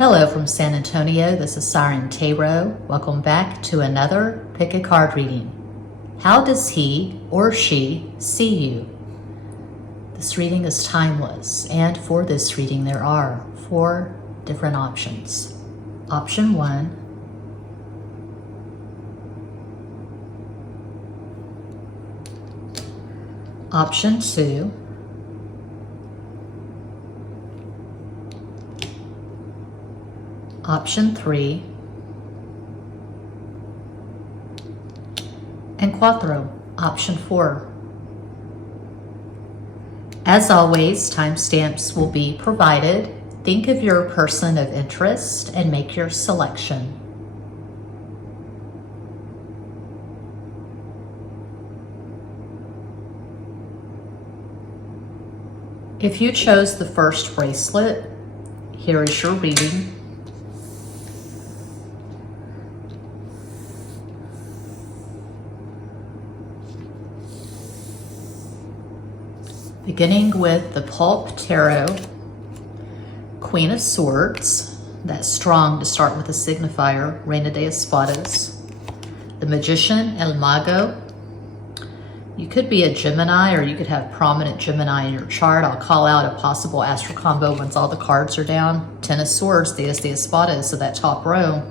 Hello from San Antonio, this is SIREN Tarot. Welcome back to another Pick a Card reading. How does he or she see you? This reading is timeless, and for this reading there are 4 different options. Option 1, Option 2, Option 3, and Cuatro, Option 4. As always, timestamps will be provided. Think of your person of interest and make your selection. If you chose the first bracelet, here is your reading. Beginning with the Pulp Tarot, Queen of Swords, that's strong to start with a signifier, Reina de Espadas. The Magician, El Mago. You could be a Gemini, or you could have prominent Gemini in your chart. I'll call out a possible astral combo once all the cards are down. Ten of Swords, Diez de Espadas, so that top row,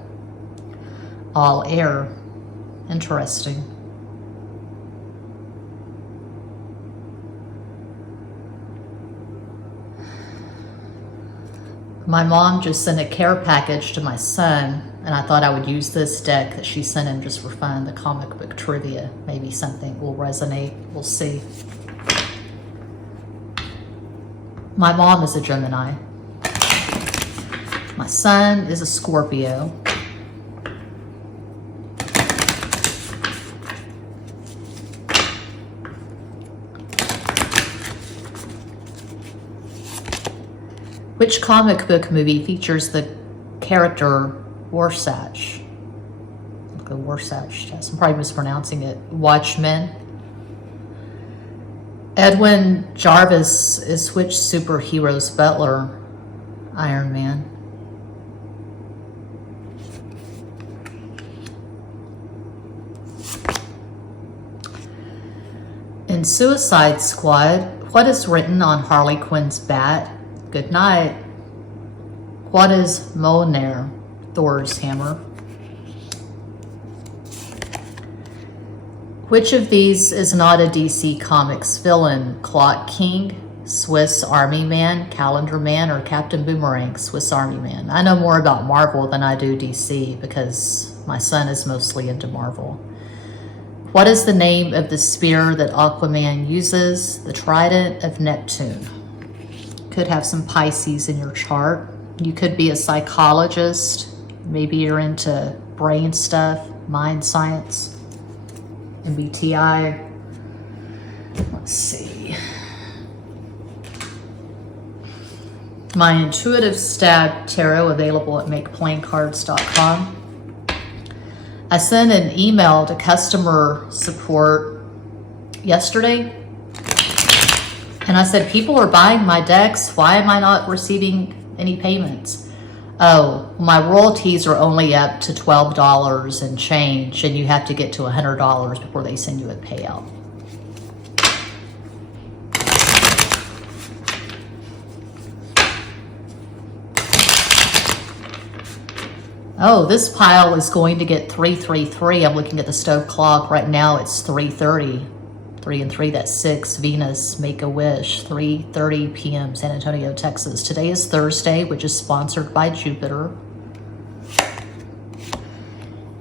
all air. Interesting. My mom just sent a care package to my son, and I thought I would use this deck that she sent him just for fun, the comic book trivia. Maybe something will resonate. We'll see. My mom is a Gemini. My son is a Scorpio. Which comic book movie features the character Warsash? Look at Warsash test. I'm probably mispronouncing it. Watchmen. Edwin Jarvis is which superhero's butler? Iron Man. In Suicide Squad, what is written on Harley Quinn's bat? Good night. What is Mjolnir? Thor's hammer. Which of these is not a DC Comics villain? Clock King, Swiss Army Man, Calendar Man, or Captain Boomerang, Swiss Army Man? I know more about Marvel than I do DC because my son is mostly into Marvel. What is the name of the spear that Aquaman uses? The Trident of Neptune. Could have some Pisces in your chart. You could be a psychologist. Maybe you're into brain stuff, mind science, MBTI. Let's see. My Intuitive Stab Tarot available at makeplaincards.com. I sent an email to customer support yesterday, and I said, people are buying my decks. Why am I not receiving any payments? Oh, my royalties are only up to $12 and change, and you have to get to $100 before they send you a payout. Oh, this pile is going to get 333. I'm looking at the stove clock. Right now it's 3:30. 3 and 3, that's 6. Venus, Make-A-Wish, 3:30 p.m. San Antonio, Texas. Today is Thursday, which is sponsored by Jupiter.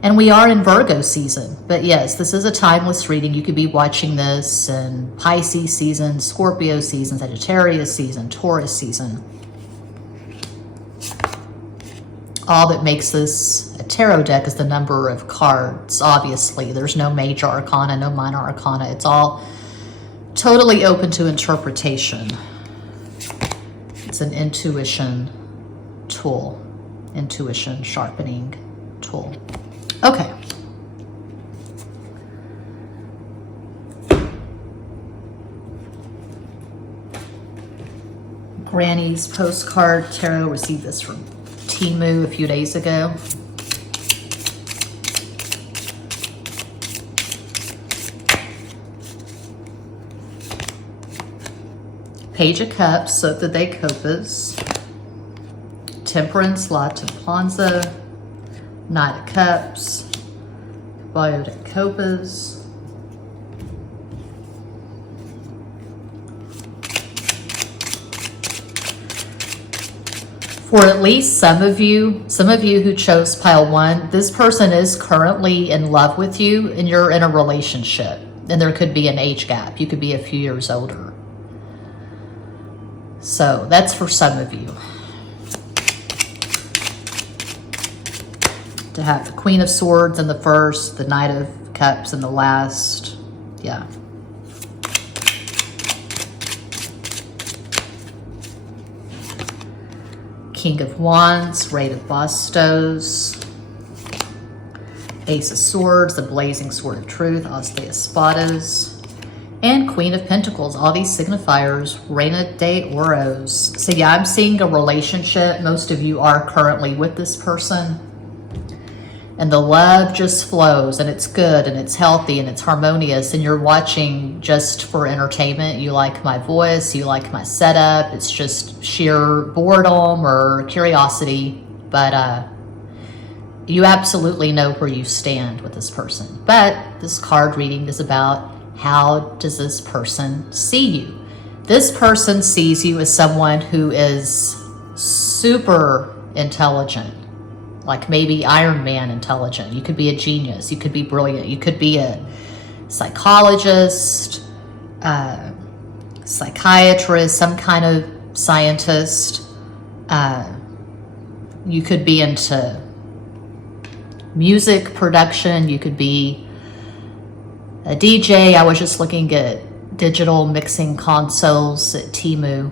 And we are in Virgo season. But yes, this is a timeless reading. You could be watching this in Pisces season, Scorpio season, Sagittarius season, Taurus season. All that makes this a tarot deck is the number of cards. Obviously, there's no major arcana, no minor arcana. It's all totally open to interpretation. It's an intuition tool, intuition sharpening tool. Okay. Granny's Postcard Tarot. Received this from Temu a few days ago. Page of Cups, Soap de Copas, Temperance, La Templanza, Knight of Cups, Caballo de Copas, for at least some of you who chose pile 1, this person is currently in love with you and you're in a relationship. And there could be an age gap. You could be a few years older. So that's for some of you. To have the Queen of Swords in the first, the Knight of Cups in the last. Yeah. King of Wands, Raid of Bastos, Ace of Swords, the Blazing Sword of Truth, As de Espadas, and Queen of Pentacles. All these signifiers, Reina de Oros. So yeah, I'm seeing a relationship. Most of you are currently with this person. And the love just flows, and it's good, and it's healthy, and it's harmonious, and you're watching just for entertainment. You like my voice, you like my setup. It's just sheer boredom or curiosity, but you absolutely know where you stand with this person. But this card reading is about, how does this person see you? This person sees you as someone who is super intelligent, like maybe Iron Man intelligent. You could be a genius. You could be brilliant. You could be a psychologist, psychiatrist, some kind of scientist. You could be into music production. You could be a DJ. I was just looking at digital mixing consoles at Temu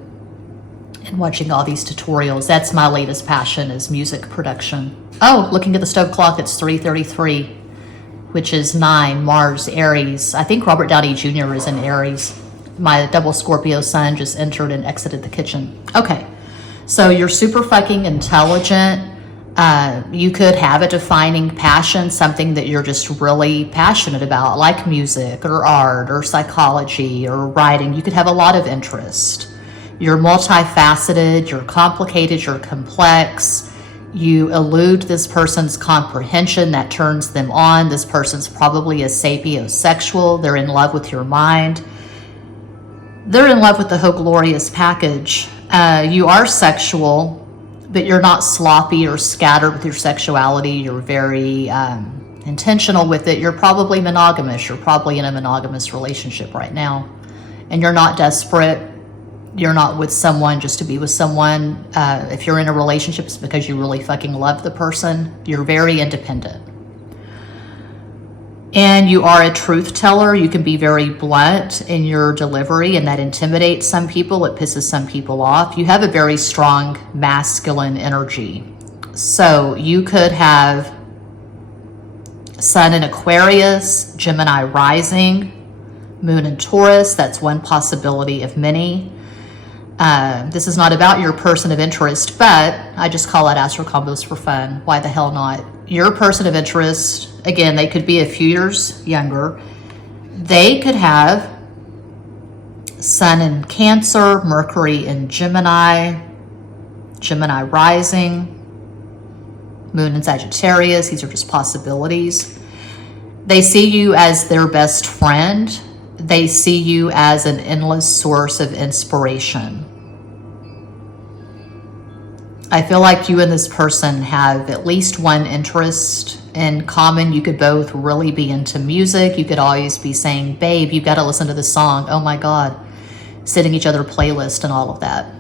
and watching all these tutorials. That's my latest passion, is music production. Oh, looking at the stove clock, it's 3:33, which is 9, Mars, Aries. I think Robert Downey Jr. is in Aries. My double Scorpio sun just entered and exited the kitchen. Okay, so you're super fucking intelligent. You could have a defining passion, something that you're just really passionate about, like music or art or psychology or writing. You could have a lot of interest. You're multifaceted, you're complicated, you're complex. You elude this person's comprehension, that turns them on. This person's probably a sapiosexual. They're in love with your mind. They're in love with the whole glorious package. You are sexual, but you're not sloppy or scattered with your sexuality. You're very intentional with it. You're probably monogamous. You're probably in a monogamous relationship right now. And you're not desperate. You're not with someone just to be with someone. If you're in a relationship, it's because you really fucking love the person. You're very independent. And you are a truth teller. You can be very blunt in your delivery, and that intimidates some people. It pisses some people off. You have a very strong masculine energy. So you could have Sun in Aquarius, Gemini rising, Moon in Taurus. That's one possibility of many. This is not about your person of interest, but I just call out astro combos for fun. Why the hell not? Your person of interest, again, they could be a few years younger. They could have Sun in Cancer, Mercury in Gemini, Gemini rising, Moon in Sagittarius. These are just possibilities. They see you as their best friend. They see you as an endless source of inspiration. I feel like you and this person have at least one interest in common. You could both really be into music. You could always be saying, babe, you got to listen to this song. Oh my God. Sending each other a playlist and all of that.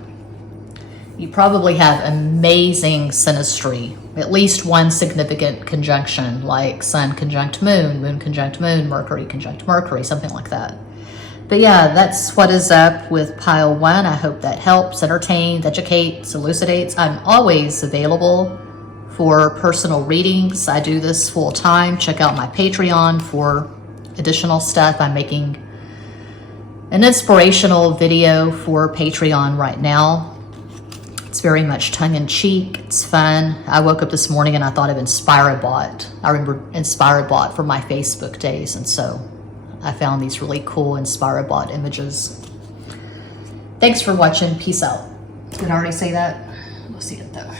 You probably have amazing synastry. At least one significant conjunction, like Sun conjunct Moon, Moon conjunct Moon, Mercury conjunct Mercury, something like that. But yeah, that's what is up with pile 1. I hope that helps, entertains, educates, elucidates. I'm always available for personal readings. I do this full time. Check out my Patreon for additional stuff. I'm making an inspirational video for Patreon right now. It's very much tongue-in-cheek. It's fun. I woke up this morning and I thought of Inspirabot. I remember Inspirabot from my Facebook days, and so I found these really cool Inspirabot images. Thanks for watching. Peace out. Did I already say that? We'll see it though.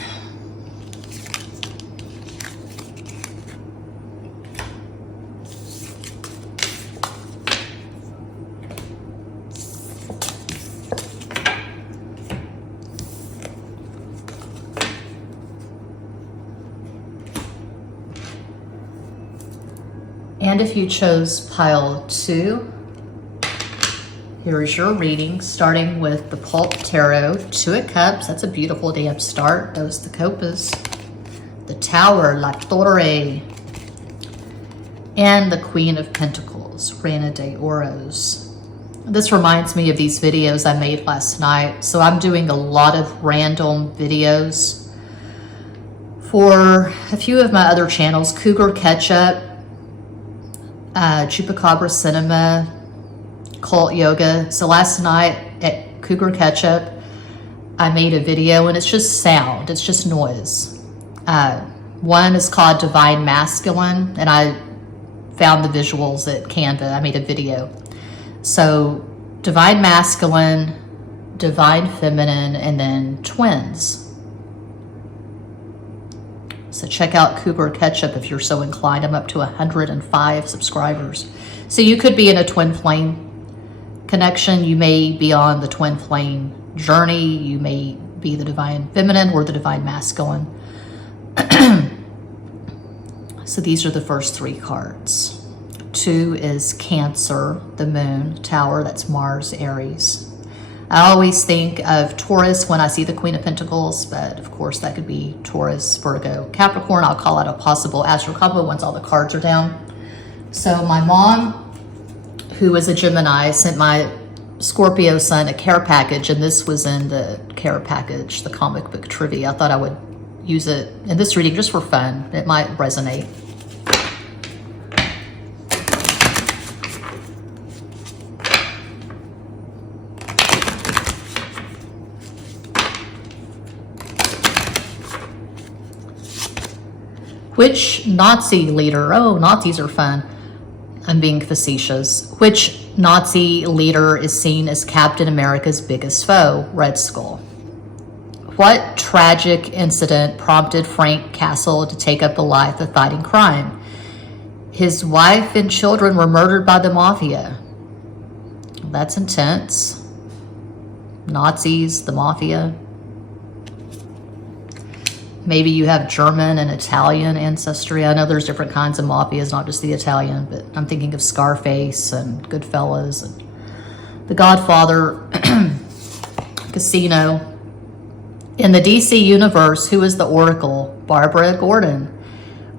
And if you chose pile 2, here is your reading, starting with the Pulp Tarot, 2 of Cups. That's a beautiful damn start. Those the Copas, the Tower, La Torre, and the Queen of Pentacles, Reina de Oros. This reminds me of these videos I made last night. So I'm doing a lot of random videos for a few of my other channels, Cougar Ketchup, Chupacabra Cinema, Cult Yoga. So last night at Cougar Ketchup, I made a video and it's just sound, it's just noise. One is called Divine Masculine, and I found the visuals at Canva. I made a video. So Divine Masculine, Divine Feminine, and then Twins. So check out Cougar Ketchup if you're so inclined. I'm up to 105 subscribers. So you could be in a twin flame connection. You may be on the twin flame journey. You may be the divine feminine or the divine masculine. So these are the first 3 cards. 2 is Cancer, the moon, Tower, that's Mars, Aries. I always think of Taurus when I see the Queen of Pentacles, but of course that could be Taurus, Virgo, Capricorn. I'll call it a possible astro combo once all the cards are down. So my mom, who is a Gemini, sent my Scorpio son a care package, and this was in the care package, the comic book trivia. I thought I would use it in this reading just for fun. It might resonate. Which Nazi leader, oh, Nazis are fun. I'm being facetious. Which Nazi leader is seen as Captain America's biggest foe? Red Skull. What tragic incident prompted Frank Castle to take up the life of fighting crime? His wife and children were murdered by the mafia. That's intense. Nazis, the mafia. Maybe you have German and Italian ancestry. I know there's different kinds of mafias, not just the Italian, but I'm thinking of Scarface and Goodfellas and The Godfather, Casino. In the DC universe, who is the Oracle? Barbara Gordon.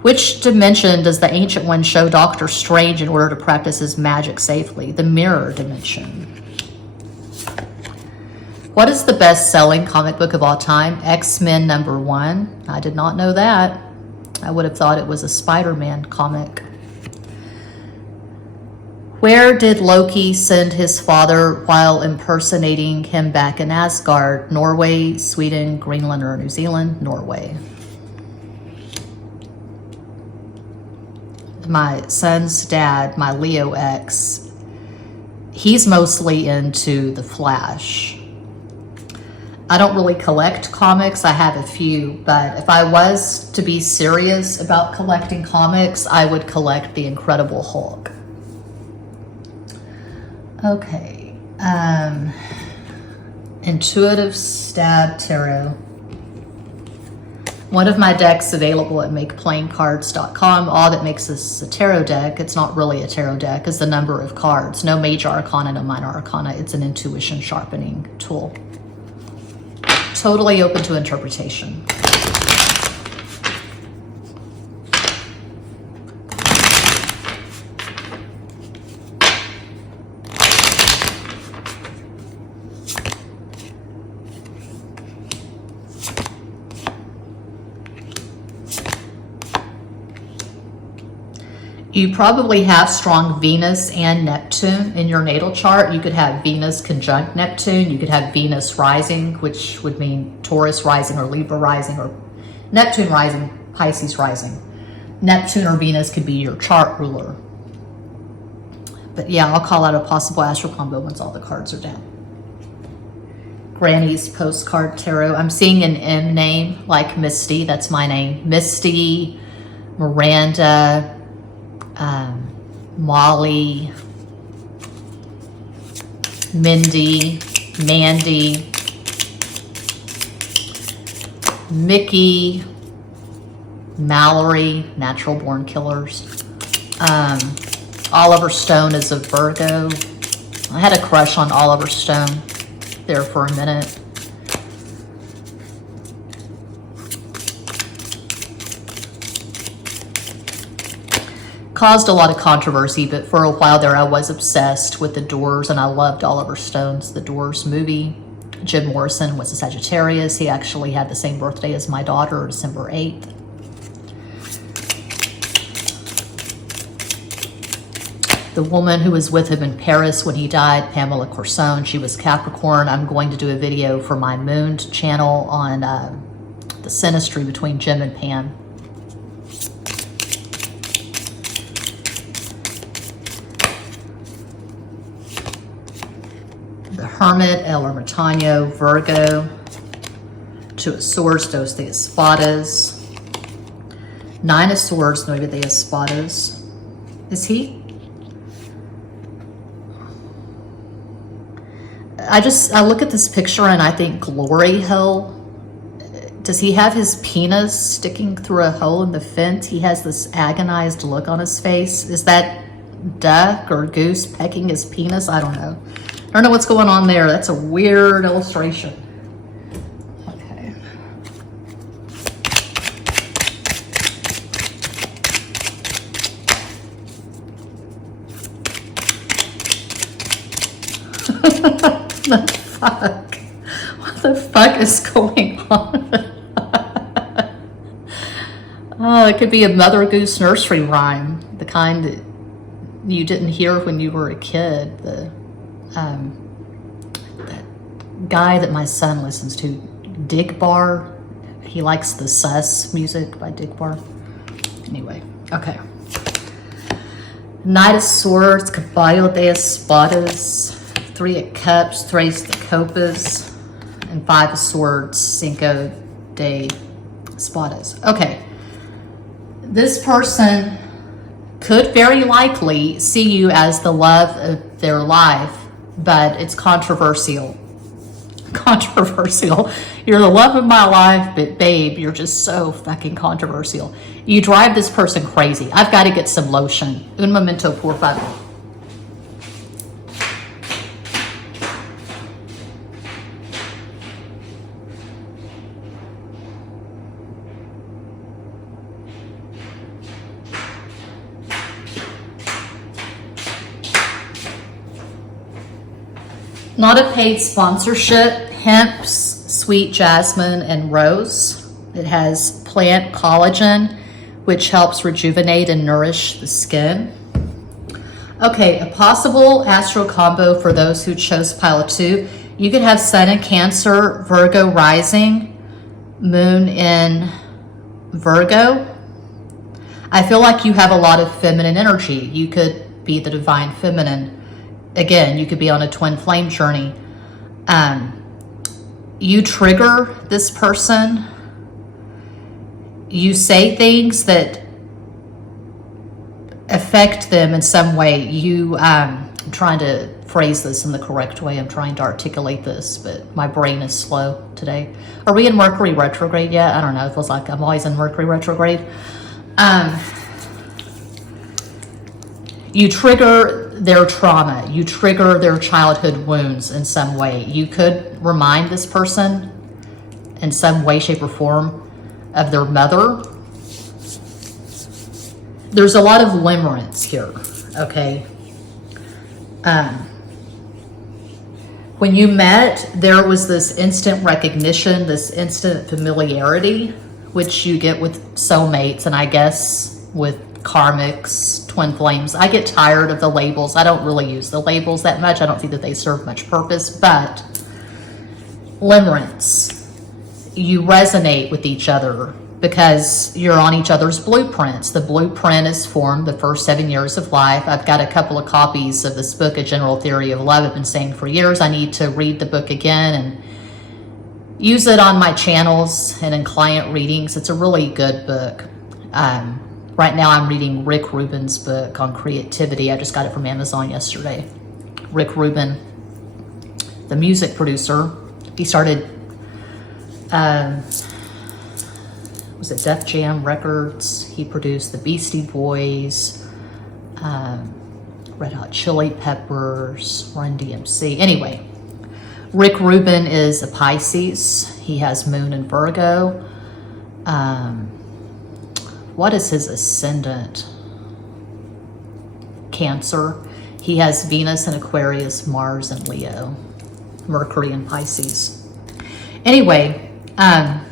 Which dimension does the Ancient One show Doctor Strange in order to practice his magic safely? The Mirror Dimension. What is the best-selling comic book of all time? X-Men #1. I did not know that. I would have thought it was a Spider-Man comic. Where did Loki send his father while impersonating him back in Asgard? Norway, Sweden, Greenland, or New Zealand? Norway. My son's dad, my Leo ex, he's mostly into The Flash. I don't really collect comics. I have a few, but if I was to be serious about collecting comics, I would collect The Incredible Hulk. Okay. Intuitive Stab Tarot. One of my decks available at makeplaincards.com. All that makes this a tarot deck, it's not really a tarot deck, is the number of cards. No major arcana, no minor arcana. It's an intuition sharpening tool. Totally open to interpretation. You probably have strong Venus and Neptune in your natal chart. You could have Venus conjunct Neptune. You could have Venus rising, which would mean Taurus rising or Libra rising, or Neptune rising, Pisces rising. Neptune or Venus could be your chart ruler. But yeah, I'll call out a possible astral combo once all the cards are down. Granny's postcard tarot. I'm seeing an M name like Misti. That's my name. Misti, Miranda, Molly, Mindy, Mandy, Mickey, Mallory, natural born killers. Oliver Stone is a Virgo. I had a crush on Oliver Stone there for a minute. Caused a lot of controversy, but for a while there I was obsessed with The Doors, and I loved Oliver Stone's The Doors movie. Jim Morrison was a Sagittarius. He actually had the same birthday as my daughter, December 8th. The woman who was with him in Paris when he died, Pamela Courson, she was Capricorn. I'm going to do a video for my Mooned channel on the synastry between Jim and Pam. The Hermit, El Ermitaño, Virgo. Two of Swords, Dos de Espadas. Nine of Swords, Nueve de Espadas. Is he? I look at this picture and I think glory hole. Does he have his penis sticking through a hole in the fence? He has this agonized look on his face. Is that duck or goose pecking his penis? I don't know. I don't know what's going on there. That's a weird illustration. Okay. The fuck? What the fuck is going on? Oh, it could be a Mother Goose nursery rhyme, the kind that you didn't hear when you were a kid. That guy that my son listens to, Digbar, he likes the Sus music by Digbar. Anyway, okay. Knight of Swords, Caballo de Espadas, Three of Cups, Tres de Copas, and Five of Swords, Cinco de Espadas. Okay. This person could very likely see you as the love of their life, but it's controversial. Controversial. You're the love of my life, but babe, you're just so fucking controversial. You drive this person crazy. I've got to get some lotion. Un momento, por favor. Not a paid sponsorship. Hemp's, sweet jasmine, and rose. It has plant collagen, which helps rejuvenate and nourish the skin. Okay, a possible astral combo for those who chose pile 2. You could have Sun in Cancer, Virgo rising, Moon in Virgo. I feel like you have a lot of feminine energy. You could be the divine feminine. Again, you could be on a twin flame journey. You trigger this person. You say things that affect them in some way. I'm trying to phrase this in the correct way. I'm trying to articulate this, but my brain is slow today. Are we in Mercury retrograde yet? I don't know. It feels like I'm always in Mercury retrograde. You trigger their trauma. You trigger their childhood wounds in some way. You could remind this person in some way, shape, or form of their mother. There's a lot of limerence here, okay? When you met, there was this instant recognition, this instant familiarity, which you get with soulmates, and I guess with karmics, twin flames. I get tired of the labels. I don't really use the labels that much. I don't think that they serve much purpose, but limerence, you resonate with each other because you're on each other's blueprints. The blueprint is formed the first 7 years of life. I've got a couple of copies of this book, A General Theory of Love. I've been saying for years I need to read the book again and use it on my channels and in client readings. It's a really good book. Right now I'm reading Rick Rubin's book on creativity. I just got it from Amazon yesterday. Rick Rubin, the music producer, he started, was it Def Jam Records? He produced the Beastie Boys, Red Hot Chili Peppers, Run DMC. Anyway, Rick Rubin is a Pisces. He has moon in Virgo. What is his ascendant? Cancer. He has Venus in Aquarius, Mars in Leo, Mercury in Pisces. Anyway, yeah,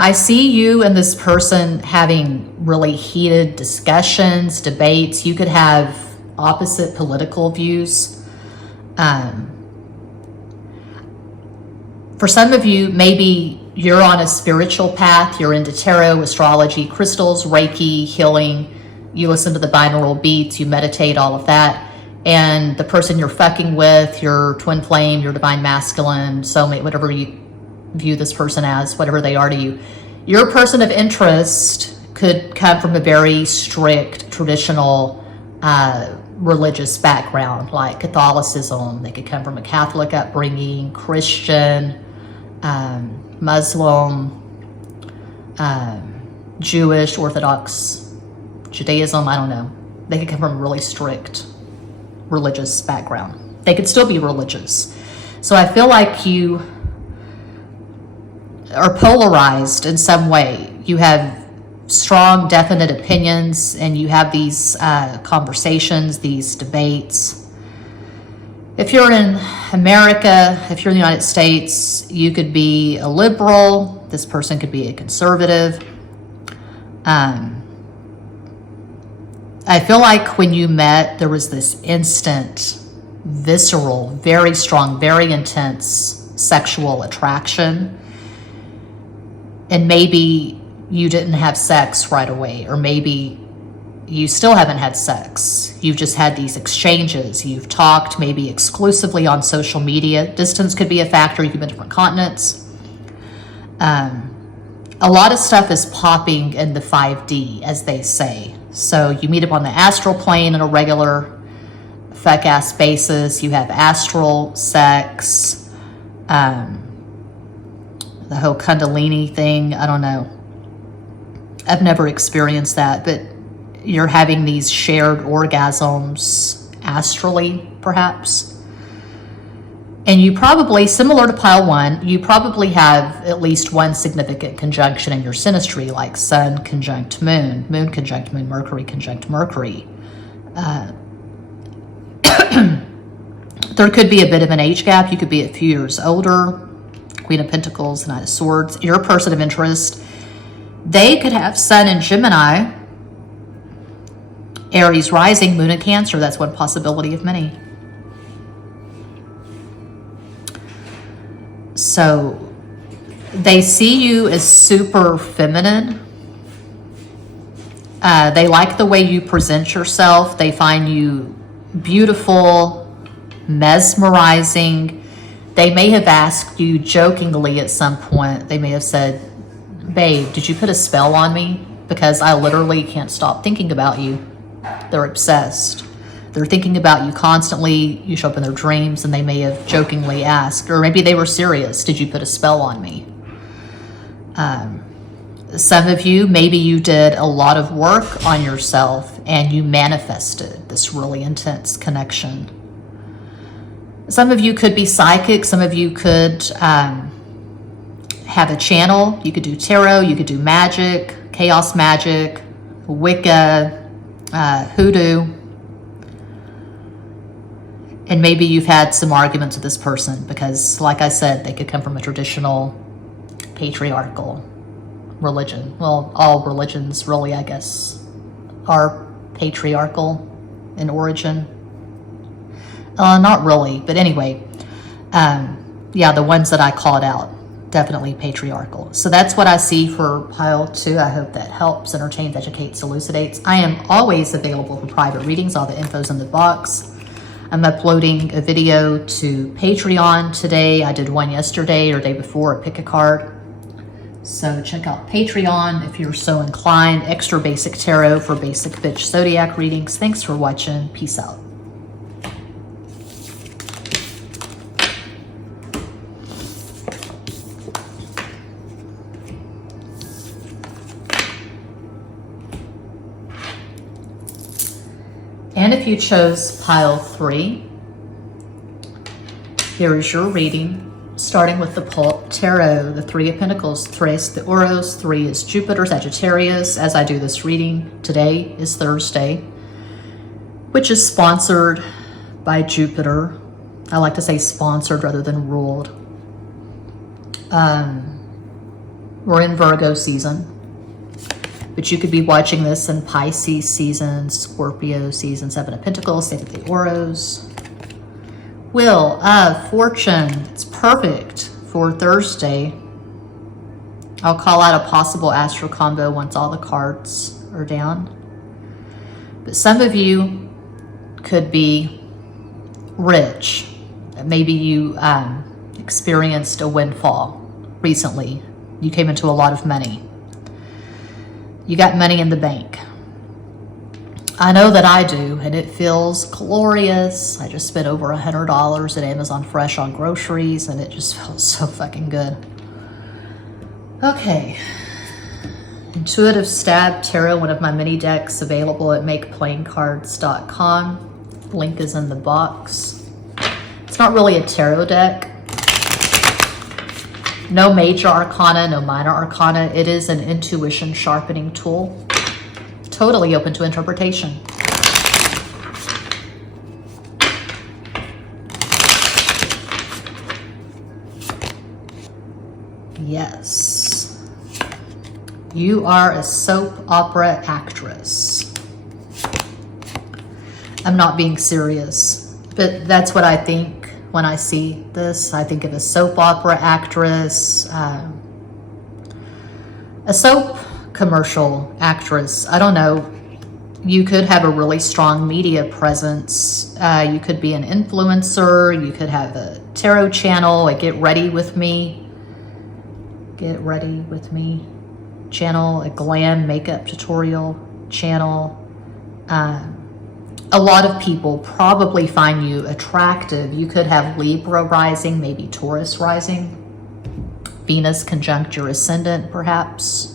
I see you and this person having really heated discussions, debates. You could have opposite political views. For some of you, maybe you're on a spiritual path. You're into tarot, astrology, crystals, Reiki, healing. You listen to the binaural beats, you meditate, all of that. And the person you're fucking with, your twin flame, your divine masculine, soulmate, whatever you view this person as, whatever they are to you, your person of interest could come from a very strict, traditional, religious background, like Catholicism. They could come from a Catholic upbringing, Christian, Muslim, Jewish, Orthodox, Judaism, I don't know. They could come from a really strict religious background. They could still be religious. So I feel like you are polarized in some way. You have strong, definite opinions, and you have these conversations, these debates. If you're in America, if you're in the United States, you could be a liberal. This person could be a conservative. I feel like when you met, there was this instant, visceral, very strong, very intense sexual attraction. And maybe you didn't have sex right away, or maybe you still haven't had sex. You've just had these exchanges. You've talked maybe exclusively on social media. Distance could be a factor. You could be in different continents. A lot of stuff is popping in the 5D, as they say. So you meet up on the astral plane on a regular fuck-ass basis. You have astral sex. The whole Kundalini thing, I don't know. I've never experienced that, but you're having these shared orgasms astrally, perhaps. And you probably, similar to pile one, you probably have at least one significant conjunction in your synastry, like Sun conjunct Moon, Moon conjunct Moon, Mercury conjunct Mercury. There could be a bit of an age gap. You could be a few years older. Queen of Pentacles, Knight of Swords. You're a person of interest. They could have Sun in Gemini, Aries rising, Moon in Cancer. That's one possibility of many. So they see you as super feminine. They like the way you present yourself. They find you beautiful, mesmerizing. They may have asked you jokingly at some point, they may have said, babe, did you put a spell on me? Because I literally can't stop thinking about you. They're obsessed. They're thinking about you constantly. You show up in their dreams, and they may have jokingly asked, or maybe they were serious, did you put a spell on me? Some of you, maybe you did a lot of work on yourself and you manifested this really intense connection. Some of you could be psychic. Some of you could have a channel. You could do tarot. You could do magic, chaos magic, Wicca, hoodoo. And maybe you've had some arguments with this person because, like I said, they could come from a traditional, patriarchal, religion. Well, all religions really, I guess, are patriarchal in origin. Not really, but anyway, yeah, the ones that I called out, definitely patriarchal. So that's what I see for pile 2. I hope that helps, entertains, educates, elucidates. I am always available for private readings. All the info's in the box. I'm uploading a video to Patreon today. I did one yesterday or day before at Pick a Card. So check out Patreon if you're so inclined. Extra basic tarot for basic bitch zodiac readings. Thanks for watching. Peace out. And if you chose pile 3, here is your reading, starting with the Pulp Tarot, the 3 of Pentacles, Tres de Oros. 3 is Jupiter, Sagittarius. As I do this reading, today is Thursday, which is sponsored by Jupiter. I like to say sponsored rather than ruled. We're in Virgo season, but you could be watching this in Pisces season, Scorpio season, 7 of Pentacles, 8 of the Oros. Wheel of Fortune, it's perfect for Thursday. I'll call out a possible astro combo once all the cards are down. But some of you could be rich. Maybe you experienced a windfall recently. You came into a lot of money. You got money in the bank. I know that I do, and it feels glorious. I just spent over $100 at Amazon Fresh on groceries, and it just feels so fucking good. Okay. Intuitive Stab Tarot, one of my mini decks, available at makeplaincards.com. Link is in the box. It's not really a tarot deck. No major arcana, no minor arcana. It is an intuition sharpening tool. Totally open to interpretation. Yes. You are a soap opera actress. I'm not being serious, but that's what I think when I see this. I think of a soap opera actress, a soap commercial actress. I don't know. You could have a really strong media presence. You could be an influencer. You could have a tarot channel, a Get Ready With Me channel, a glam makeup tutorial channel. A lot of people probably find you attractive. You could have Libra rising, maybe Taurus rising, Venus conjunct your ascendant, perhaps.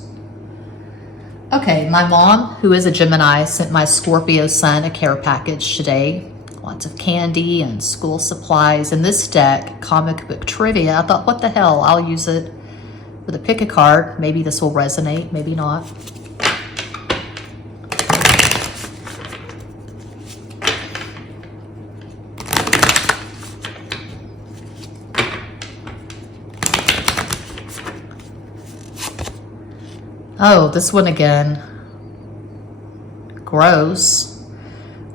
Okay, my mom, who is a Gemini, sent my Scorpio sun a care package today. Lots of candy and school supplies. In this deck, comic book trivia, I thought, what the hell, I'll use it for the pick a card. Maybe this will resonate, maybe not. Oh, this one again. Gross.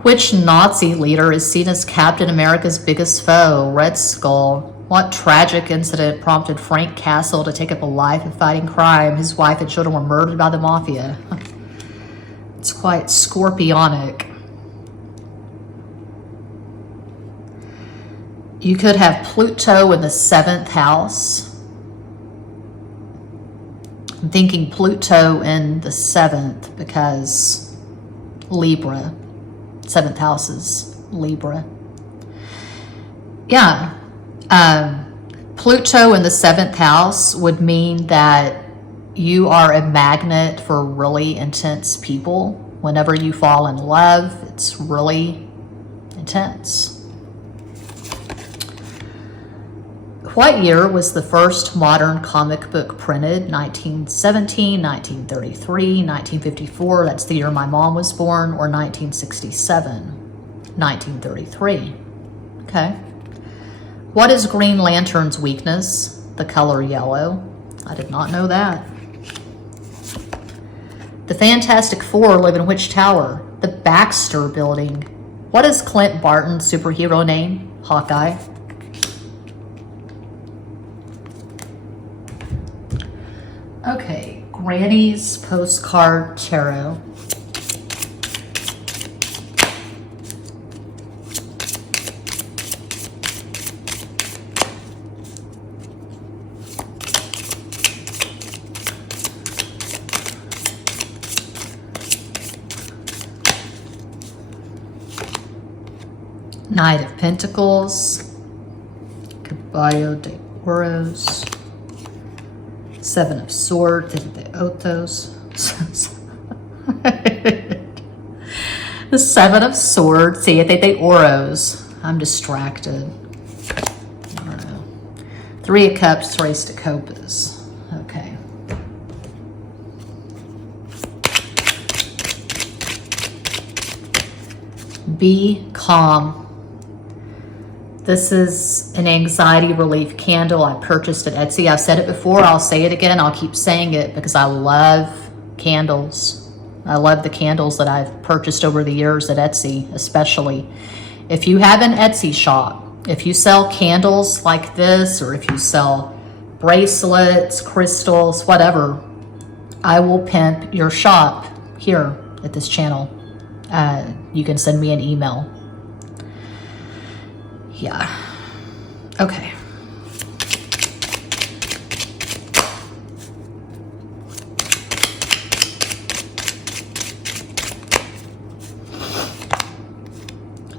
Which Nazi leader is seen as Captain America's biggest foe? Red Skull. What tragic incident prompted Frank Castle to take up a life of fighting crime? His wife and children were murdered by the mafia. It's quite scorpionic. You could have Pluto in the 7th house. I'm thinking Pluto in the 7th because Libra, 7th house is Libra. Yeah, Pluto in the 7th house would mean that you are a magnet for really intense people. Whenever you fall in love, it's really intense. What year was the first modern comic book printed? 1917, 1933, 1954, that's the year my mom was born, or 1967? 1933. Okay. What is Green Lantern's weakness? The color yellow. I did not know that. The Fantastic Four live in which tower? The Baxter Building. What is Clint Barton's superhero name? Hawkeye. Okay, Granny's Postcard Tarot. Knight of Pentacles, Caballo de Oros, Seven of Swords, de Otos, the Seven of Swords, Siete de Oros. I'm distracted. I don't know. Three of Cups, Tres de Copas. Okay. Be calm. This is an anxiety relief candle I purchased at Etsy. I've said it before, I'll say it again. I'll keep saying it because I love candles. I love the candles that I've purchased over the years at Etsy, especially. If you have an Etsy shop, if you sell candles like this, or if you sell bracelets, crystals, whatever, I will pimp your shop here at this channel. You can send me an email. Yeah. Okay.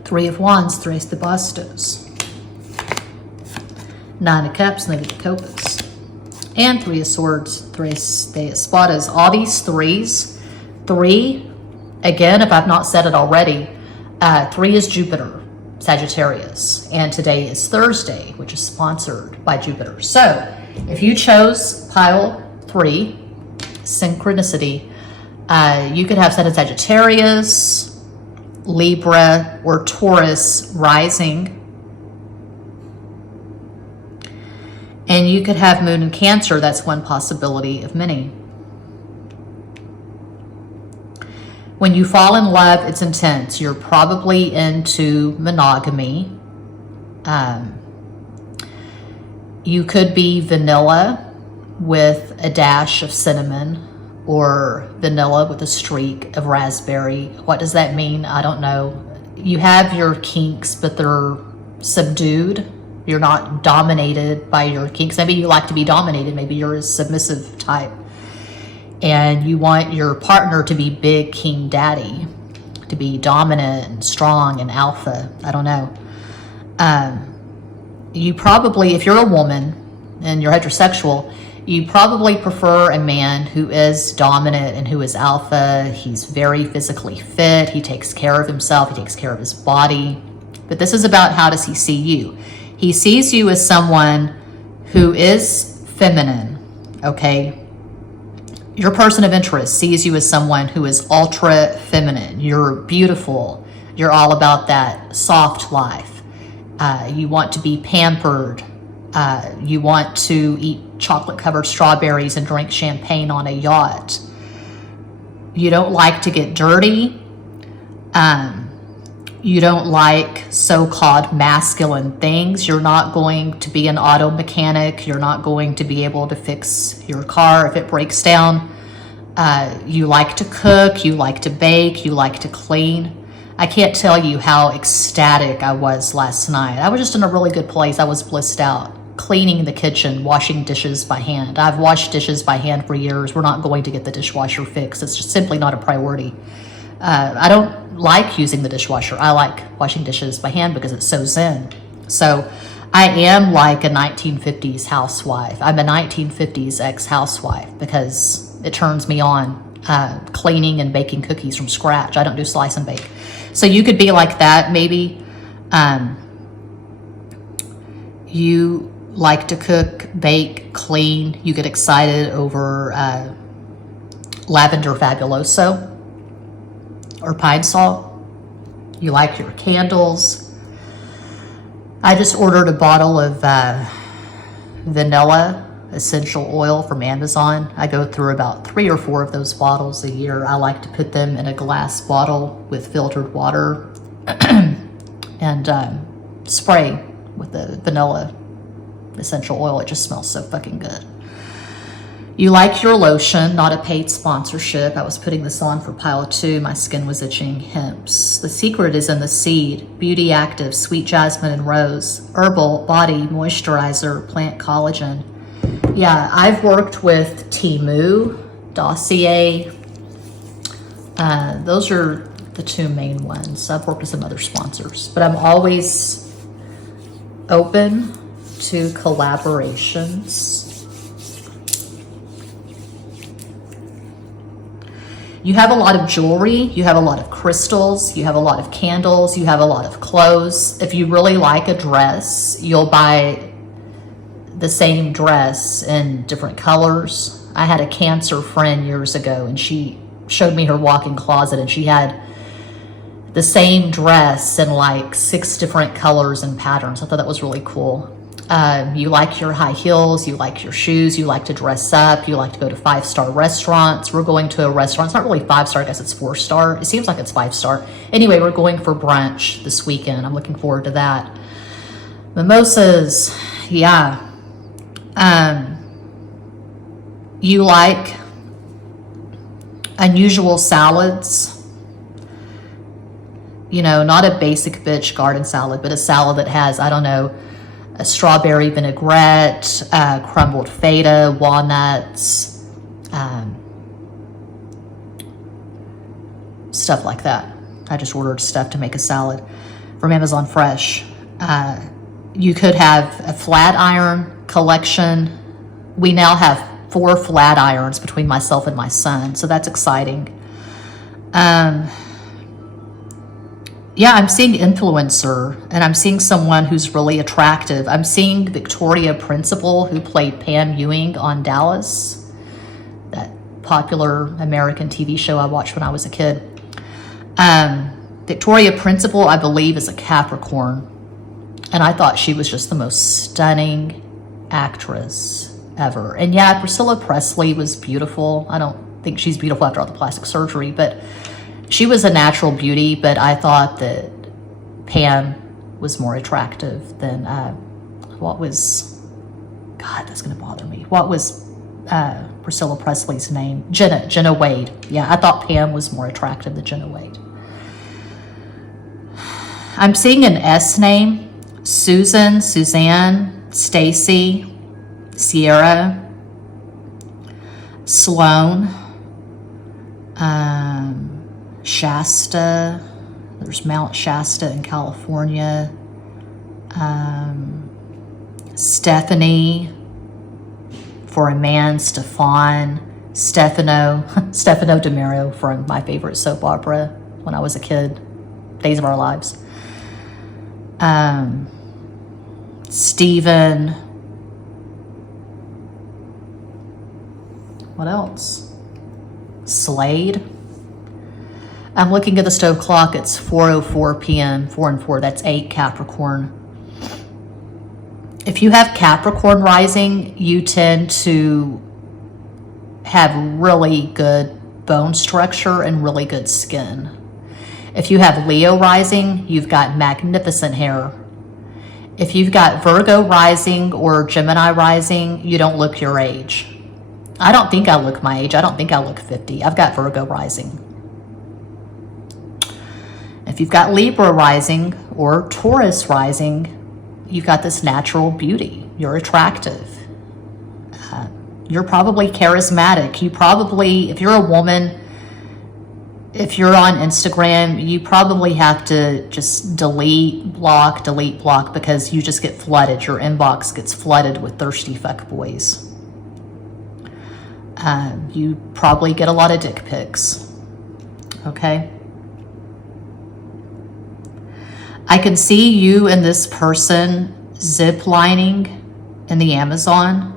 Three of Wands, Tres de Bastos. Nine of Cups, Lady de Copas. And Three of Swords, Tres de Espadas. All these threes, three, again, if I've not said it already, three is Jupiter. Sagittarius, and today is Thursday, which is sponsored by Jupiter. So if you chose pile 3, synchronicity, you could have set of Sagittarius, Libra, or Taurus rising, and you could have Moon in Cancer. That's one possibility of many. When you fall in love, it's intense. You're probably into monogamy. You could be vanilla with a dash of cinnamon, or vanilla with a streak of raspberry. What does that mean? I don't know. You have your kinks, but they're subdued. You're not dominated by your kinks. Maybe you like to be dominated. Maybe you're a submissive type. And you want your partner to be big king daddy, to be dominant and strong and alpha. I don't know. You probably, if you're a woman and you're heterosexual, you probably prefer a man who is dominant and who is alpha. He's very physically fit. He takes care of himself. He takes care of his body. But this is about, how does he see you? He sees you as someone who is feminine, okay? Your person of interest sees you as someone who is ultra feminine. You're beautiful. You're all about that soft life. You want to be pampered. You want to eat chocolate-covered strawberries and drink champagne on a yacht. You don't like to get dirty. You don't like so-called masculine things. You're not going to be an auto mechanic. You're not going to be able to fix your car if it breaks down. You like to cook. You like to bake. You like to clean. I can't tell you how ecstatic I was last night. I was just in a really good place. I was blissed out. Cleaning the kitchen, washing dishes by hand. I've washed dishes by hand for years. We're not going to get the dishwasher fixed. It's just simply not a priority. I don't like using the dishwasher. I like washing dishes by hand because it's so zen. So I am like a 1950s housewife. I'm a 1950s ex-housewife because it turns me on cleaning and baking cookies from scratch. I don't do slice and bake. So you could be like that maybe. You like to cook, bake, clean. You get excited over lavender fabuloso or pine salt. You like your candles. I just ordered a bottle of vanilla essential oil from Amazon. I go through about 3 or 4 of those bottles a year. I like to put them in a glass bottle with filtered water and spray with the vanilla essential oil. It just smells so fucking good. You like your lotion, not a paid sponsorship. I was putting this on for pile 2. My skin was itching. Hemps. The secret is in the seed. Beauty Active, sweet jasmine and rose. Herbal body moisturizer, plant collagen. Yeah, I've worked with Temu, Dossier. Those are the 2 main ones. I've worked with some other sponsors, but I'm always open to collaborations. You have a lot of jewelry, you have a lot of crystals, you have a lot of candles, you have a lot of clothes. If you really like a dress, you'll buy the same dress in different colors. I had a Cancer friend years ago, and she showed me her walk-in closet, and she had the same dress in like 6 different colors and patterns. I thought that was really cool. You like your high heels, you like your shoes, you like to dress up, you like to go to 5-star restaurants. We're going to a restaurant. It's not really 5-star, I guess it's 4-star. It seems like it's 5-star. Anyway, we're going for brunch this weekend. I'm looking forward to that. Mimosas, yeah. You like unusual salads. You know, not a basic bitch garden salad, but a salad that has, I don't know, a strawberry vinaigrette, crumbled feta, walnuts, stuff like that. I just ordered stuff to make a salad from Amazon Fresh. You could have a flat iron collection. We now have 4 flat irons between myself and my son, so that's exciting. Yeah, I'm seeing influencer, and I'm seeing someone who's really attractive. I'm seeing Victoria Principal, who played Pam Ewing on Dallas, that popular American TV show I watched when I was a kid. Victoria Principal, I believe, is a Capricorn, and I thought she was just the most stunning actress ever. And yeah, Priscilla Presley was beautiful. I don't think she's beautiful after all the plastic surgery, but she was a natural beauty, but I thought that Pam was more attractive than, what was, God, that's going to bother me. What was Priscilla Presley's name? Jenna Wade. Yeah, I thought Pam was more attractive than Jenna Wade. I'm seeing an S name. Susan, Suzanne, Stacy, Sierra, Sloan, Shasta. There's Mount Shasta in California. Stephanie, for a man, Stefan, Stefano DeMiro from my favorite soap opera when I was a kid, Days of Our Lives. Stephen. What else? Slade. I'm looking at the stove clock. It's 4:04 p.m. 4 and 4. That's 8 Capricorn. If you have Capricorn rising, you tend to have really good bone structure and really good skin. If you have Leo rising, you've got magnificent hair. If you've got Virgo rising or Gemini rising, you don't look your age. I don't think I look my age. I don't think I look 50. I've got Virgo rising. If you've got Libra rising or Taurus rising, you've got this natural beauty. You're attractive. You're probably charismatic. You probably, if you're a woman, if you're on Instagram, you probably have to just delete, block, because you just get flooded. Your inbox gets flooded with thirsty fuckboys. You probably get a lot of dick pics. Okay? I can see you and this person zip lining in the Amazon.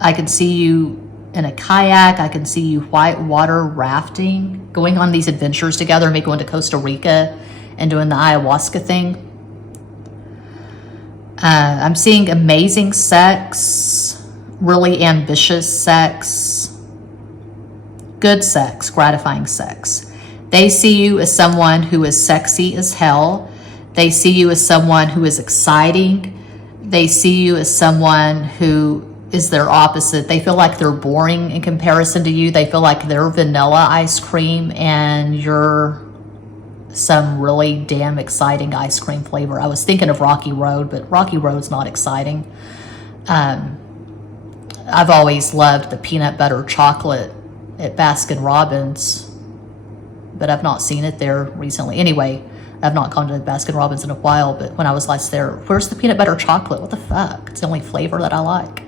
I can see you in a kayak. I can see you whitewater rafting, going on these adventures together, maybe going to Costa Rica and doing the ayahuasca thing. I'm seeing amazing sex. really ambitious sex, good sex, gratifying sex. They see you as someone who is sexy as hell. They see you as someone who is exciting. They see you as someone who is their opposite. They feel like they're boring in comparison to you. They feel like they're vanilla ice cream and you're some really damn exciting ice cream flavor. I was thinking of Rocky Road, but Rocky Road's not exciting. I've always loved the peanut butter chocolate at Baskin Robbins, but I've not seen it there recently. Anyway, I've not gone to Baskin Robbins in a while, but when I was last there, where's the peanut butter chocolate? What the fuck? It's the only flavor that I like.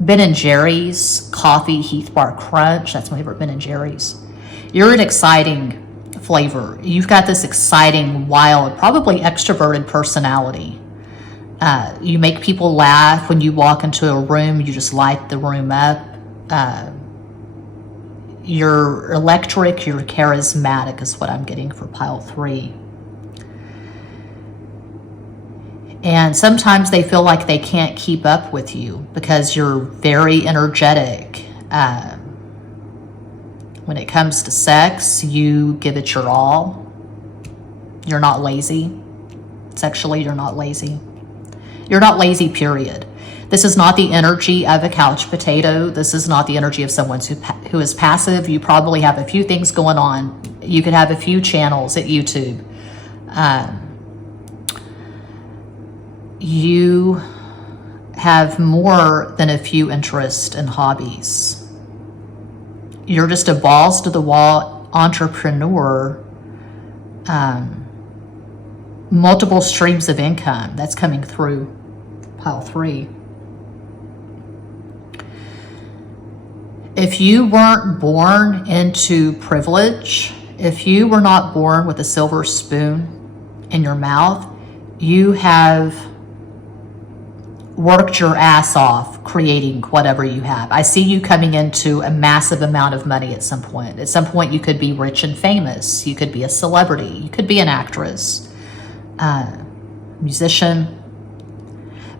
Ben & Jerry's Coffee Heath Bar Crunch. That's my favorite Ben & Jerry's. You're an exciting flavor. You've got this exciting, wild, probably extroverted personality. You make people laugh when you walk into a room. You just light the room up. You're electric. You're charismatic is what I'm getting for pile 3. And sometimes they feel like they can't keep up with you because you're very energetic. When it comes to sex, you give it your all. You're not lazy. Sexually, you're not lazy. You're not lazy, period. This is not the energy of a couch potato. This is not the energy of someone who is passive. You probably have a few things going on. You could have a few channels at YouTube. You have more than a few interests and hobbies. You're just a balls to the wall entrepreneur. Multiple streams of income that's coming through pile 3. If you weren't born into privilege, if you were not born with a silver spoon in your mouth, you have worked your ass off creating whatever you have. I see you coming into a massive amount of money at some point. At some point, you could be rich and famous. You could be a celebrity. You could be an actress, musician.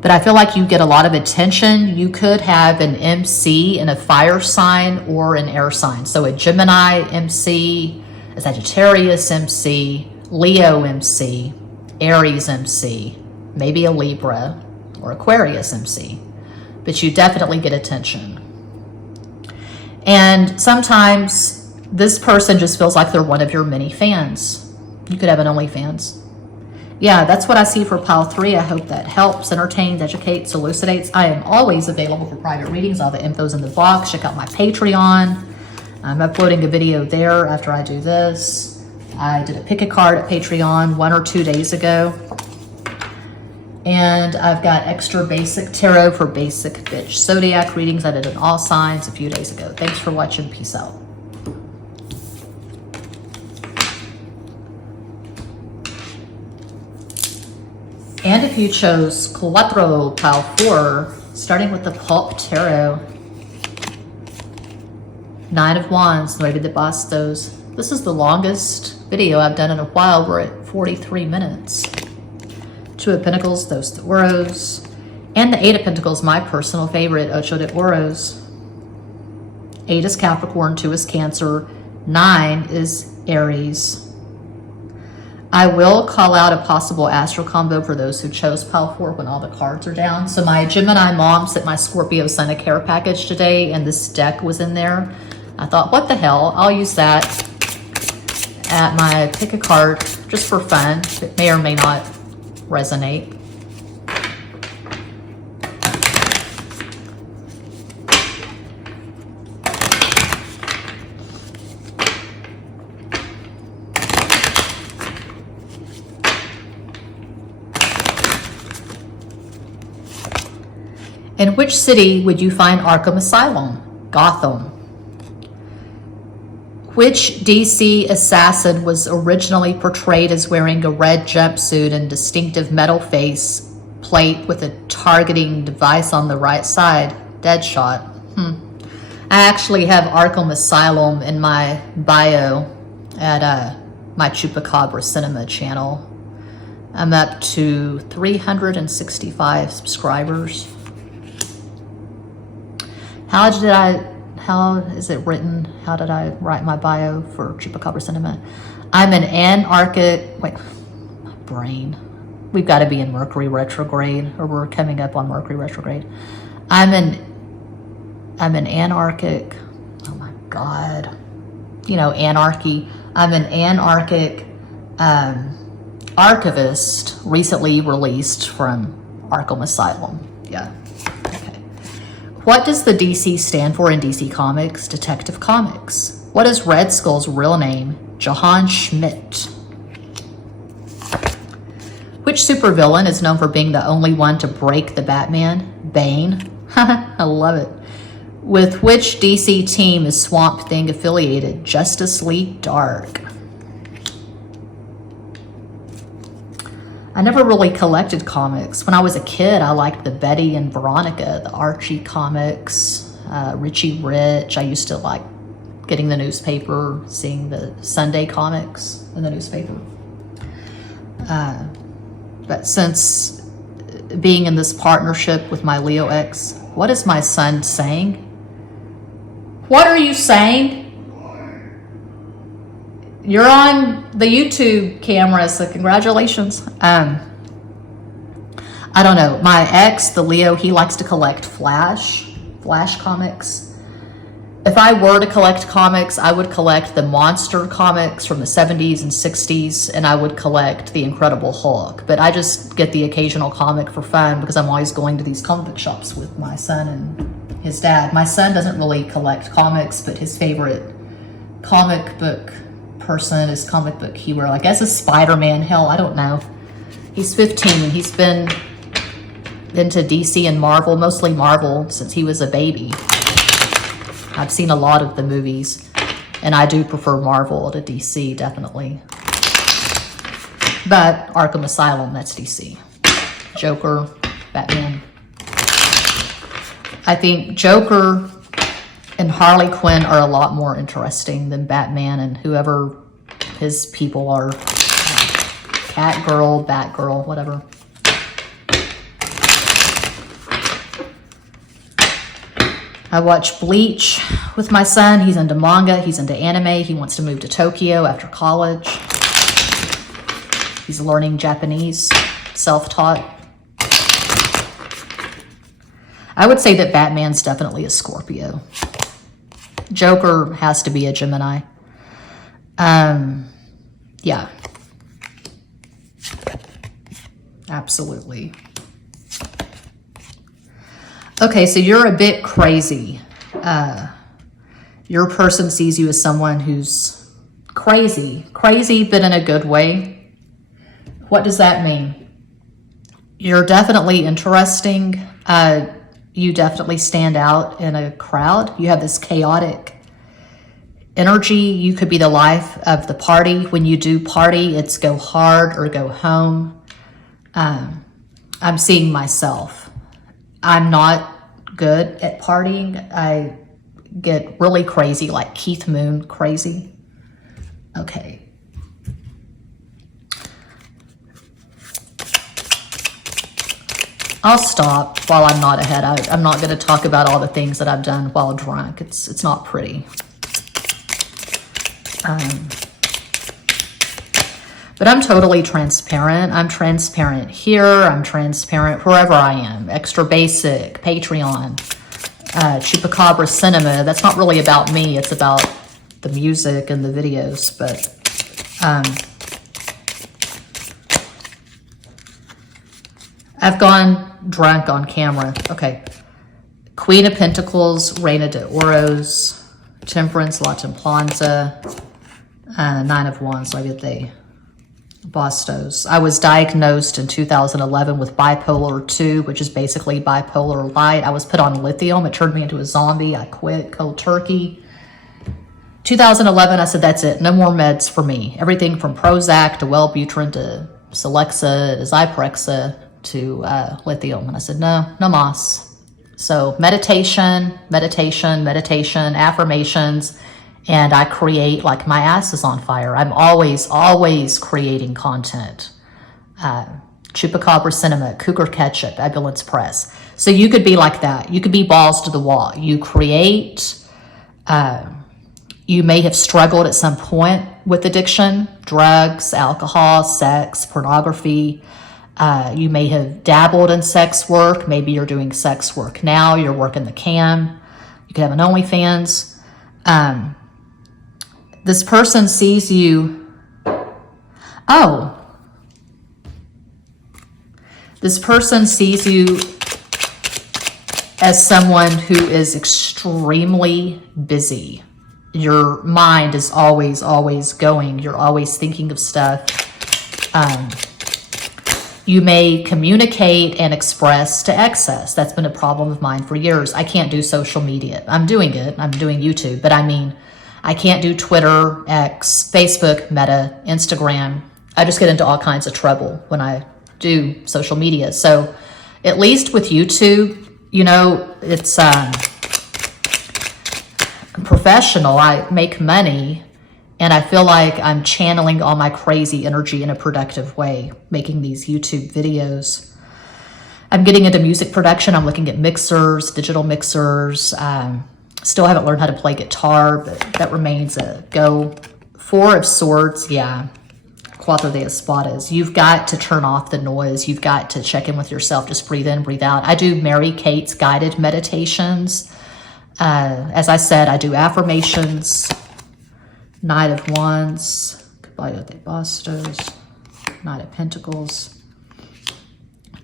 But I feel like you get a lot of attention. You could have an MC in a fire sign or an air sign. So a Gemini MC, a Sagittarius MC, Leo MC, Aries MC, maybe a Libra or Aquarius MC. But you definitely get attention. And sometimes this person just feels like they're one of your many fans. You could have an OnlyFans. Yeah, that's what I see for pile 3. I hope that helps, entertains, educates, elucidates. I am always available for private readings. All the info's in the box. Check out my Patreon. I'm uploading a video there after I do this. I did a pick a card at Patreon 1 or 2 days ago. And I've got extra basic tarot for basic bitch zodiac readings. I did an all signs a few days ago. Thanks for watching. Peace out. And if you chose Cuatro, pile 4, starting with the Pulp Tarot, 9 of Wands, Nueve de Bastos. This is the longest video I've done in a while. We're at 43 minutes. 2 of Pentacles, Dos de Oros, and the 8 of Pentacles, my personal favorite, Ocho de Oros. 8 is Capricorn, 2 is Cancer, 9 is Aries. I will call out a possible astral combo for those who chose pile 4 when all the cards are down. So my Gemini mom sent my Scorpio Sun a care package today, and this deck was in there. I thought, what the hell? I'll use that at my pick a card just for fun. It may or may not resonate. In which city would you find Arkham Asylum? Gotham. Which DC assassin was originally portrayed as wearing a red jumpsuit and distinctive metal face plate with a targeting device on the right side? Deadshot. I actually have Arkham Asylum in my bio at my Chupacabra Cinema channel. I'm up to 365 subscribers. How is it written? How did I write my bio for Chupacabra Cinema? I'm an Antarctic, wait, my brain. We've got to be in Mercury retrograde, or we're coming up on Mercury retrograde. I'm an Antarctic, oh my God. You know, anarchy. I'm an Antarctic archivist, recently released from Arkham Asylum. Yeah. Okay. What does the DC stand for in DC Comics? Detective Comics. What is Red Skull's real name? Johann Schmidt. Which supervillain is known for being the only one to break the Batman? Bane. I love it. With which DC team is Swamp Thing affiliated? Justice League Dark. I never really collected comics. When I was a kid, I liked the Betty and Veronica, the Archie comics, Richie Rich. I used to like getting the newspaper, seeing the Sunday comics in the newspaper. But since being in this partnership with my Leo ex, what is my son saying? What are you saying? You're on the YouTube camera, so congratulations. I don't know. My ex, the Leo, he likes to collect Flash comics. If I were to collect comics, I would collect the monster comics from the 70s and 60s, and I would collect the Incredible Hulk. But I just get the occasional comic for fun because I'm always going to these comic book shops with my son and his dad. My son doesn't really collect comics, but his favorite comic book person is comic book hero. I guess is Spider-Man. Hell, I don't know. He's 15 and he's been into DC and Marvel, mostly Marvel, since he was a baby. I've seen a lot of the movies, and I do prefer Marvel to DC, definitely. But Arkham Asylum, that's DC. Joker, Batman. I think Joker and Harley Quinn are a lot more interesting than Batman and whoever his people are. Catgirl, Batgirl, whatever. I watch Bleach with my son. He's into manga. He's into anime. He wants to move to Tokyo after college. He's learning Japanese, self-taught. I would say that Batman's definitely a Scorpio. Joker has to be a Gemini. Yeah. Absolutely. Okay, so you're a bit crazy. Your person sees you as someone who's crazy, but in a good way. What does that mean? You're definitely interesting. You definitely stand out in a crowd. You have this chaotic energy. You could be the life of the party. When you do party, it's go hard or go home. I'm seeing myself. I'm not good at partying. I get really crazy, like Keith Moon crazy. Okay. I'll stop while I'm not ahead. I'm not going to talk about all the things that I've done while drunk. It's not pretty. But I'm totally transparent. I'm transparent here. I'm transparent wherever I am. Extra Basic, Patreon, Chupacabra Cinema. That's not really about me. It's about the music and the videos. But I've gone drunk on camera. Okay. Queen of Pentacles, Reina de Oros, Temperance, La Templanza, Nine of Wands. So I get the Bastos. I was diagnosed in 2011 with bipolar 2, which is basically bipolar light. I was put on lithium. It turned me into a zombie. I quit cold turkey. 2011, I said, that's it. No more meds for me. Everything from Prozac to Wellbutrin to Celexa to Zyprexa to lithium. And I said, no mas. So meditation, affirmations, and I create like my ass is on fire. I'm always creating content. Chupacabra Cinema, Cougar Ketchup, Ambulance Press. So you could be like that. You could be balls to the wall. You create, you may have struggled at some point with addiction, drugs, alcohol, sex, pornography. You may have dabbled in sex work. Maybe you're doing sex work now. You're working the cam. You could have an OnlyFans. This person sees you. Oh. This person sees you as someone who is extremely busy. Your mind is always, always going. You're always thinking of stuff. You may communicate and express to excess. That's been a problem of mine for years. I can't do social media. I'm doing it. I'm doing YouTube. But I mean, I can't do Twitter, X, Facebook, Meta, Instagram. I just get into all kinds of trouble when I do social media. So at least with YouTube, you know, it's professional. I make money, and I feel like I'm channeling all my crazy energy in a productive way, making these YouTube videos. I'm getting into music production. I'm looking at mixers, digital mixers. Still haven't learned how to play guitar, but that remains a go. Four of Swords, yeah. Cuatro de Espadas. You've got to turn off the noise. You've got to check in with yourself. Just breathe in, breathe out. I do Mary Kate's guided meditations. As I said, I do affirmations. Knight of Wands, Caballo de Bastos, Knight of Pentacles,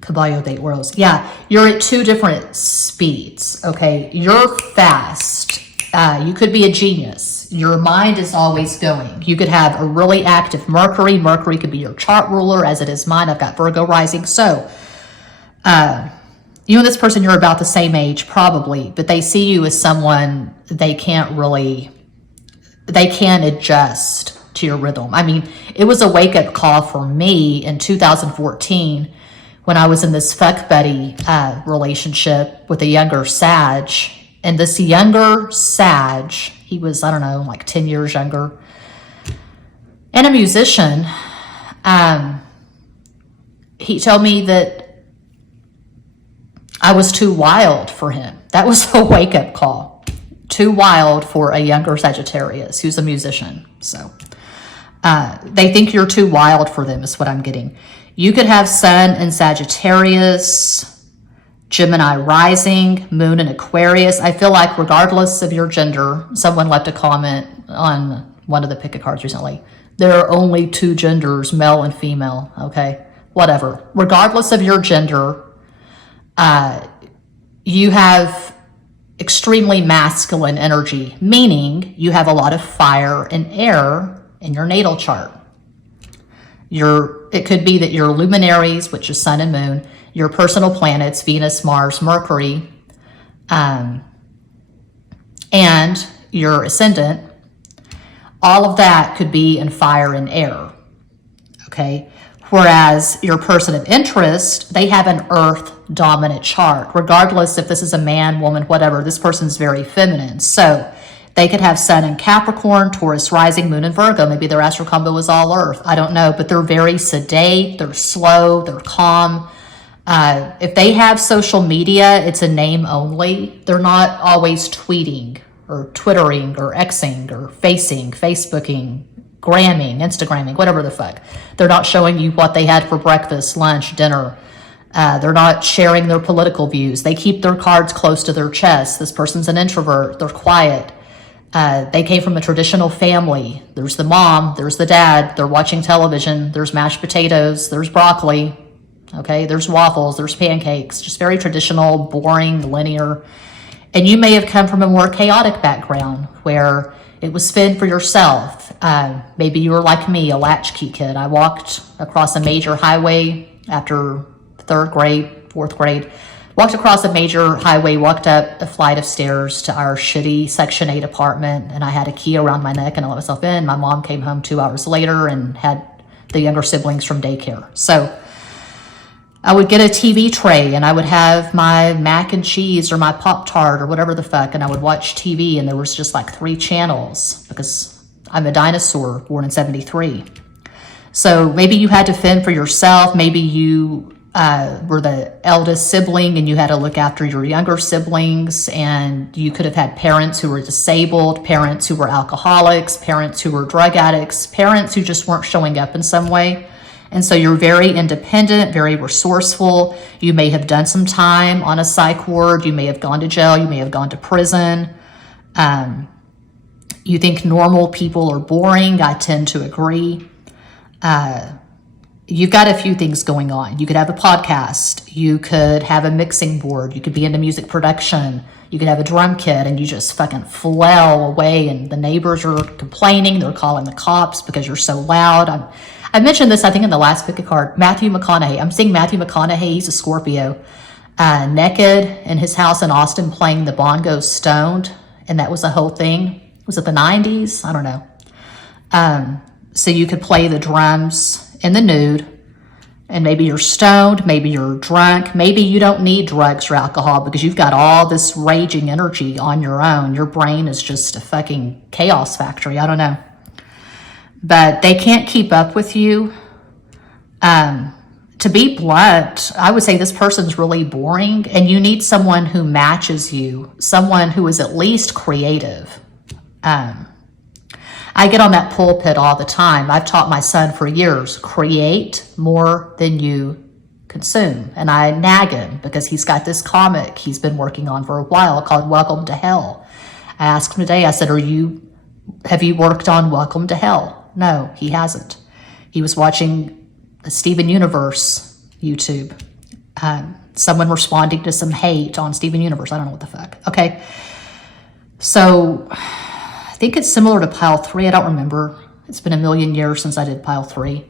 Caballo de Oros. Yeah, you're at two different speeds, okay? You're fast. You could be a genius. Your mind is always going. You could have a really active Mercury. Mercury could be your chart ruler, as it is mine. I've got Virgo rising. So, you and this person, you're about the same age, probably, but they see you as someone they can't adjust to your rhythm. I mean, it was a wake-up call for me in 2014 when I was in this fuck buddy relationship with a younger Sag. And this younger Sag, he was, I don't know, like 10 years younger, and a musician. He told me that I was too wild for him. That was a wake-up call. Too wild for a younger Sagittarius who's a musician. So they think you're too wild for them is what I'm getting. You could have Sun in Sagittarius, Gemini rising, Moon in Aquarius. I feel like regardless of your gender, someone left a comment on one of the pick a cards recently. There are only two genders, male and female. Okay, whatever. Regardless of your gender, you have extremely masculine energy, meaning you have a lot of fire and air in your natal chart. It could be that your luminaries, which is Sun and Moon, your personal planets, Venus, Mars, Mercury, and your ascendant, all of that could be in fire and air, okay? Whereas your person of interest, they have an earth dominant chart. Regardless if this is a man, woman, whatever, this person's very feminine. So they could have Sun in Capricorn, Taurus rising, Moon in Virgo. Maybe their astral combo is all earth. I don't know, but they're very sedate, they're slow, they're calm. If they have social media, it's a name only. They're not always tweeting or twittering or Xing or Facebooking, Gramming, Instagramming, whatever the fuck. They're not showing you what they had for breakfast, lunch, dinner. They're not sharing their political views. They keep their cards close to their chest. This person's an introvert. They're quiet. They came from a traditional family. There's the mom, there's the dad. They're watching television. There's mashed potatoes. There's broccoli. Okay, there's waffles, there's pancakes, just very traditional, boring, linear. And you may have come from a more chaotic background where it was fend for yourself. Maybe you were like me, a latchkey kid. I walked across a major highway after third grade, fourth grade, walked across a major highway, walked up a flight of stairs to our shitty Section 8 apartment, and I had a key around my neck and I let myself in. My mom came home 2 hours later and had the younger siblings from daycare. So I would get a TV tray and I would have my mac and cheese or my Pop-Tart or whatever the fuck, and I would watch TV, and there was just like 3 channels because I'm a dinosaur born in 73. So maybe you had to fend for yourself. Maybe you were the eldest sibling and you had to look after your younger siblings, and you could have had parents who were disabled, parents who were alcoholics, parents who were drug addicts, parents who just weren't showing up in some way. And so you're very independent, very resourceful. You may have done some time on a psych ward. You may have gone to jail. You may have gone to prison. You think normal people are boring. I tend to agree. You've got a few things going on. You could have a podcast. You could have a mixing board. You could be into music production. You could have a drum kit, and you just fucking flail away, and the neighbors are complaining. They're calling the cops because you're so loud. I mentioned this, I think, in the last pick a card. Matthew McConaughey. I'm seeing Matthew McConaughey. He's a Scorpio. Naked in his house in Austin playing the bongos stoned. And that was the whole thing. Was it the 90s? I don't know. So you could play the drums in the nude. And maybe you're stoned. Maybe you're drunk. Maybe you don't need drugs or alcohol because you've got all this raging energy on your own. Your brain is just a fucking chaos factory. I don't know. But they can't keep up with you. To be blunt, I would say this person's really boring, and you need someone who matches you, someone who is at least creative. I get on that pulpit all the time. I've taught my son for years, create more than you consume. And I nag him because he's got this comic he's been working on for a while called Welcome to Hell. I asked him today, I said, have you worked on Welcome to Hell? No, he hasn't. He was watching the Steven Universe YouTube. Someone responding to some hate on Steven Universe. I don't know what the fuck. Okay. So I think it's similar to pile 3. I don't remember. It's been a million years since I did pile 3.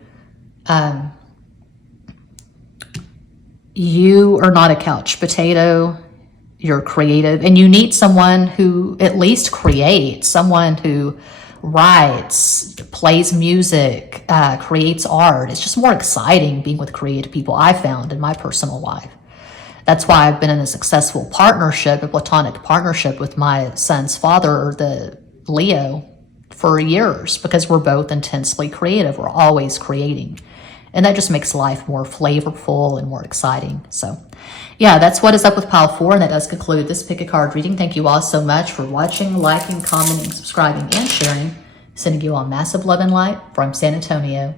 You are not a couch potato. You're creative, and you need someone who at least creates, someone who writes, plays music, creates art. It's just more exciting being with creative people, I found in my personal life. That's why I've been in a successful partnership, a platonic partnership with my son's father, the Leo, for years, because we're both intensely creative. We're always creating. And that just makes life more flavorful and more exciting. So yeah, that's what is up with pile 4, and that does conclude this pick a card reading. Thank you all so much for watching, liking, commenting, subscribing, and sharing. Sending you all massive love and light from San Antonio.